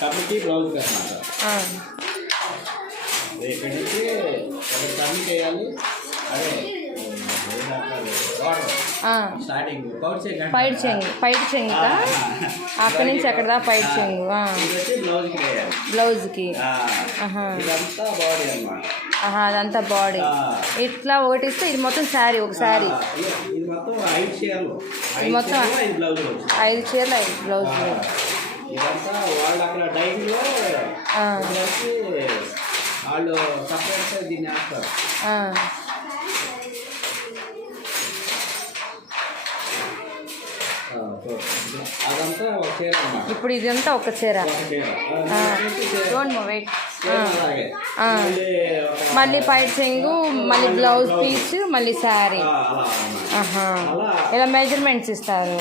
Committee blouse అన్నమాట. ఇక్కడ నుంచి కమిటీ చేయాలి. అదే స్టార్టింగ్ పైట్ చెంగు అక్కడి నుంచి అక్కడ దా పైట్ చెంగు బ్లౌజ్కి. అదంతా బాడీ ఇట్లా ఒకటి ఇస్తే ఇది మొత్తం శారీ. ఒక శారీ ఇది మొత్తం 5 చీరలు 5 బ్లౌజులు. ఇదంతా వాళ్ళు అక్కడ డైరీలో వాళ్ళు సపరేట్గా దీన్ని వేస్తారు. అదంతా ఒక చీర అన్నమాట. ఇప్పుడు ఇదంతా ఒక చీర. వెయిట్ మళ్ళీ పైట్ చెంగు, మళ్ళీ బ్లౌజ్ పీస్, మళ్ళీ శారీ. ఇలా మెజర్మెంట్స్ ఇస్తారు.